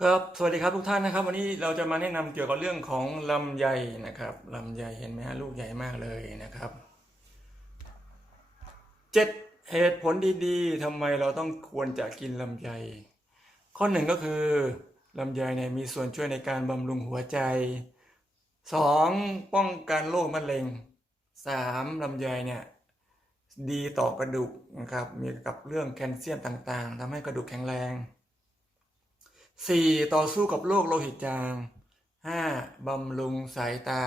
ครับ สวัสดีครับทุกท่านนะครับ วันนี้เราจะมาแนะนำเกี่ยวกับเรื่องของลำไยนะครับลำไยเห็นไหมฮะลูกใหญ่มากเลยนะครับเจ็ดเหตุผลดีๆทำไมเราต้องควรจะกินลำไย ข้อหนึ่งก็คือลำไยเนี่ยมีส่วนช่วยในการบำรุงหัวใจสองป้องกันโรคมะเร็งสามลำไยเนี่ยดีต่อกระดูกนะครับมีกับเรื่องแคลเซียมต่างๆทำให้กระดูกแข็งแรง สี่ต่อสู้กับโรคโลหิตจางห้าบำรุงสายตา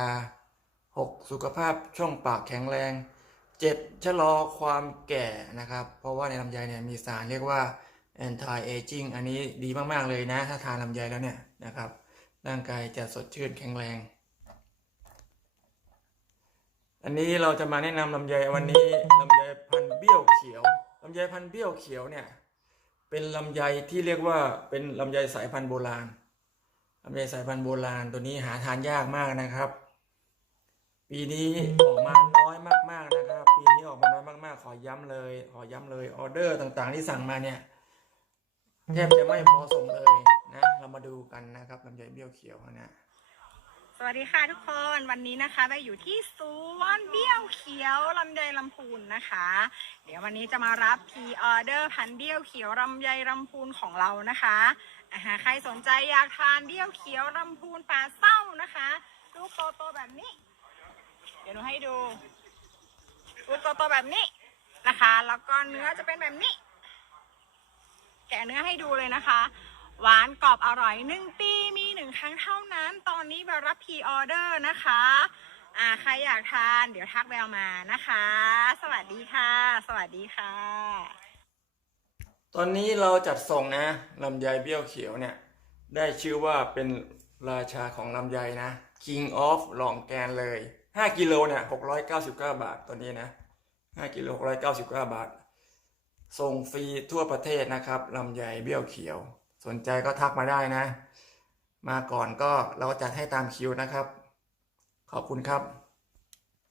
หกสุขภาพช่องปากแข็งแรงเจ็ดชะลอความแก่นะครับ เพราะว่าในลำไยเนี่ยมีสารเรียกว่า anti aging อันนี้ดีมาก ๆ เลยนะ ถ้าทานลำไยแล้วเนี่ยนะครับ ร่างกายจะสดชื่นแข็งแรง อันนี้เราจะมาแนะนำลำไยวันนี้ลำไยพันเบี้ยวเขียวลำไยพันเบี้ยวเขียวเนี่ย เป็นลำไยที่เรียกว่าเป็นลำไยสายพันธุ์โบราณลำไยสายพันธุ์โบราณตัวนี้หาทานยากมากนะครับ ปีนี้ออกมาน้อยมาก ๆนะครับ ปีนี้ออกมาน้อยมากๆ ขอย้ำเลย ขอย้ำเลยออเดอร์ต่างๆ ที่สั่งมาเนี่ยแทบจะไม่พอส่งเลยนะ เรามาดูกันนะครับลำไยเบี้ยวเขียวนะ สวัสดีค่ะทุกคนวันนี้นะคะได้อยู่ที่สวนเบี้ยวเขียวลำไยลำพูนนะคะ เดี๋ยววันนี้จะมารับพีออเดอร์พันเบี้ยวเขียวลำไยลำพูนของเรานะคะอ่าหาใครสนใจอยากทานเบี้ยวเขียวลำพูนปลาเศร้านะคะลูกโตๆแบบนี้ เดี๋ยวหนูให้ดูลูกโตๆแบบนี้นะคะ แล้วก็เนื้อจะเป็นแบบนี้ แกะเนื้อให้ดูเลยนะคะ หวานกรอบอร่อยหนึ่งปี ครั้งเท่านั้น ตอนนี้แบบรับพรีออเดอร์นะคะ อ่าใครอยากทาน เดี๋ยวทักแววมานะคะ สวัสดีค่ะ สวัสดีค่ะ ตอนนี้เราจัดส่งนะลำไยเบี้ยวเขียวเนี่ย ได้ชื่อว่าเป็นราชาของลำไยนะ King of หลองแกนเลย 5 กิโลเนี่ย699 บาทตัวนี้นะ 5 กิโล699 บาท ส่งฟรีทั่วประเทศนะครับลำไยเบี้ยวเขียว สนใจก็ทักมาได้นะ มาก่อนก็เราจัดให้ตามคิวนะครับ ขอบคุณครับ